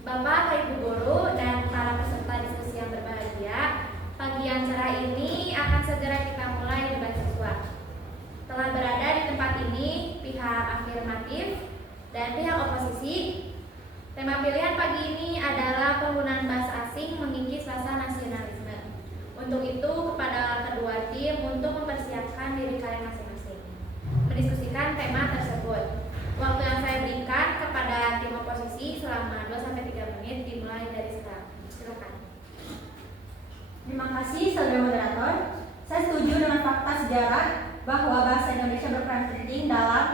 Bapak, Ibu Guru, dan para peserta diskusi yang berbahagia, pagi yang cerah ini akan segera kita mulai debat siswa. Telah berada di tempat ini pihak afirmatif dan pihak oposisi. Tema pilihan pagi ini adalah penggunaan bahasa asing mengikis rasa nasionalisme. Untuk itu, kepada kedua tim untuk mempersiapkan diri kalian masing-masing mendiskusikan tema tersebut. Waktu yang saya berikan kepada tim oposisi selama 2-3 menit dimulai dari sekarang. Silakan. Terima kasih saudara moderator. Saya setuju dengan fakta sejarah bahwa bahasa Indonesia berperan penting dalam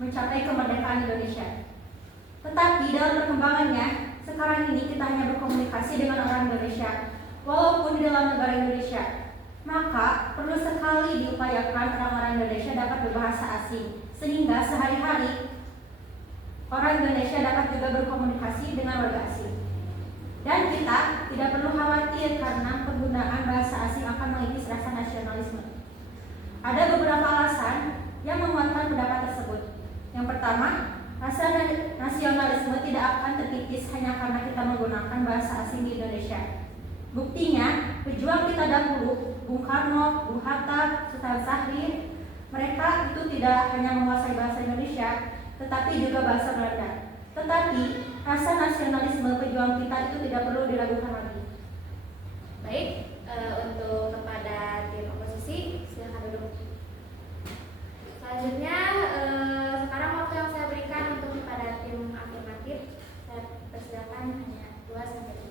mencapai kemerdekaan Indonesia. Tetapi dalam perkembangannya, sekarang ini kita hanya berkomunikasi dengan orang Indonesia, walaupun di dalam negara Indonesia. Maka perlu sekali diupayakan orang-orang Indonesia dapat berbahasa asing, sehingga sehari-hari orang Indonesia dapat juga berkomunikasi dengan warga asing. Dan kita tidak perlu khawatir karena penggunaan bahasa asing akan mengikis rasa nasionalisme. Ada beberapa alasan yang menguatkan pendapat tersebut. Yang pertama, rasa nasionalisme tidak akan terkikis hanya karena kita menggunakan bahasa asing di Indonesia. Buktinya, pejuang kita dahulu, Bung Karno, Bung Hatta, Sultan Syahrir, mereka itu tidak hanya menguasai bahasa Indonesia, tetapi juga bahasa Belanda. Tetapi rasa nasionalisme pejuang kita itu tidak perlu diragukan lagi. Baik, untuk kepada tim oposisi silakan duduk. Selanjutnya, sekarang waktu yang saya berikan untuk kepada tim afirmatif, saya persilakan hanya 2-3 menit.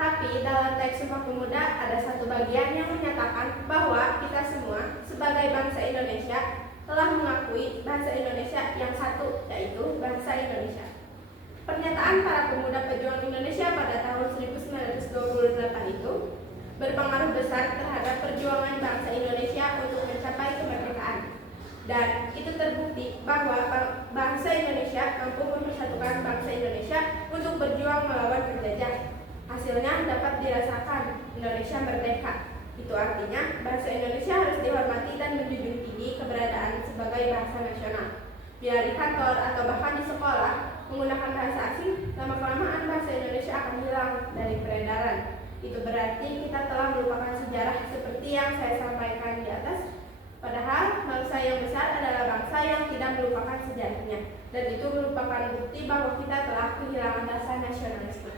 Tapi dalam teks Sumpah Pemuda ada satu bagian yang menyatakan bahwa kita semua sebagai bangsa Indonesia telah mengakui bahasa Indonesia yang satu, yaitu bahasa Indonesia. Pernyataan para pemuda pejuang Indonesia pada tahun 1928 itu berpengaruh besar terhadap perjuangan bangsa Indonesia untuk mencapai kemerdekaan. Dan itu terbukti bahwa bangsa Indonesia mampu mempersatukan bangsa Indonesia untuk berjuang melawan penjajah. Hasilnya dapat dirasakan, Indonesia merdeka. Itu artinya bahasa Indonesia harus dihormati dan menjunjung tinggi keberadaan sebagai bahasa nasional. Bila di kantor atau bahkan di sekolah menggunakan bahasa asing, lama-kelamaan bahasa Indonesia akan hilang dari peredaran. Itu berarti kita telah melupakan sejarah seperti yang saya sampaikan di atas. Padahal bangsa yang besar adalah bangsa yang tidak melupakan sejarahnya. Dan itu merupakan bukti bahwa kita telah kehilangan rasa nasionalisme.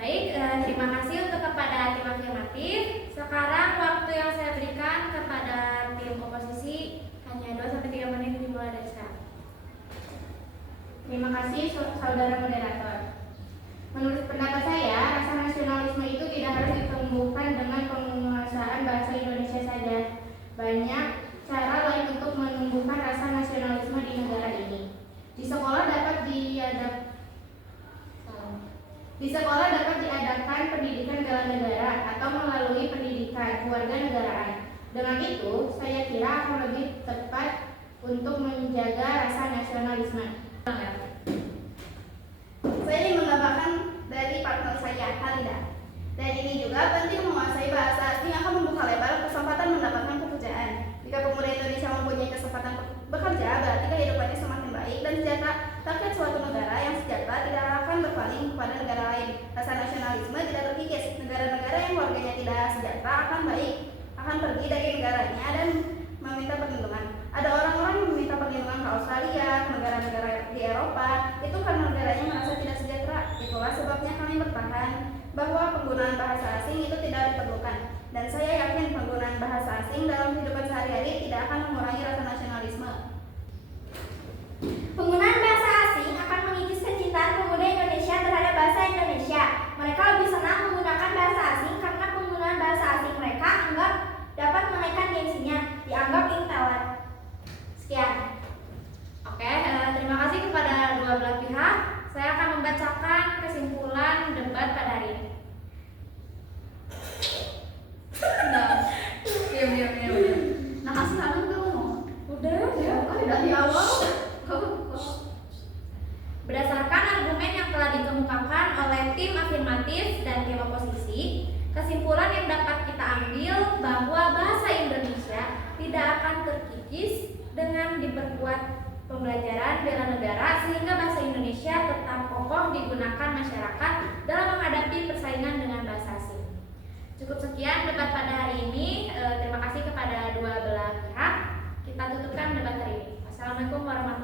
Baik, terima kasih untuk kepada tim afirmatif. Sekarang waktu yang saya berikan kepada tim oposisi hanya 2-3 menit dimulai dari sekarang. Terima kasih saudara moderator. Menurut pendapat saya, rasa nasionalisme itu tidak harus ditumbuhkan dengan penguasaan bahasa Indonesia saja. Banyak cara lain untuk menumbuhkan rasa nasionalisme di negara ini. Di sekolah dapat diadakan pendidikan bela negara atau melalui pendidikan kewarganegaraan. Dengan itu, saya kira akan lebih tepat untuk menjaga rasa nasionalisme. Saya ingin menambahkan dari partner saya, Halida. Dan ini juga penting menguasai bahasa asing akan membuka lebar kesempatan mendapatkan pekerjaan. Jika pemuda Indonesia mempunyai kesempatan bekerja, berarti kehidupannya semakin baik dan sejahtera. Rakyat suatu negara yang sejahtera tidak akan berpaling kepada negara lain. Rasa nasionalisme tidak terkikis. Negara-negara yang warganya tidak sejahtera akan pergi dari negaranya dan meminta perlindungan. Ada orang-orang yang meminta perlindungan ke Australia, ke negara-negara di Eropa, itu karena negaranya merasa tidak sejahtera. Itulah sebabnya kami bertahan bahwa penggunaan bahasa asing itu tidak diperlukan. Dan saya yakin penggunaan bahasa asing dalam kehidupan sehari-hari tidak akan mengurangi rasa nasionalisme. Penggunaan bahasa asing akan mengikis kecintaan pemuda Indonesia terhadap bahasa Indonesia. Mereka lebih senang menggunakan bahasa asing karena penggunaan bahasa asing mereka anggap dapat menaikkan gengsinya, dianggap intelek. Sekian. Oke, terima kasih kepada dua belah pihak. Saya akan membacakan kesimpulan debat pada hari ini. Diam. Nah, kasih saran ke ngomong. Udah Dari awal. Berdasarkan argumen yang telah dikemukakan oleh tim afirmatif dan tim oposisi, kesimpulan yang dapat kita ambil bahwa bahasa Indonesia tidak akan terkikis dengan diperkuat pembelajaran dan bela negara sehingga bahasa Indonesia tetap kokoh digunakan masyarakat dalam menghadapi persaingan dengan bahasa asing. Cukup sekian debat pada hari ini. Terima kasih kepada dua belah pihak. Kita tutupkan debat hari ini. Wassalamualaikum warahmatullahi wabarakatuh.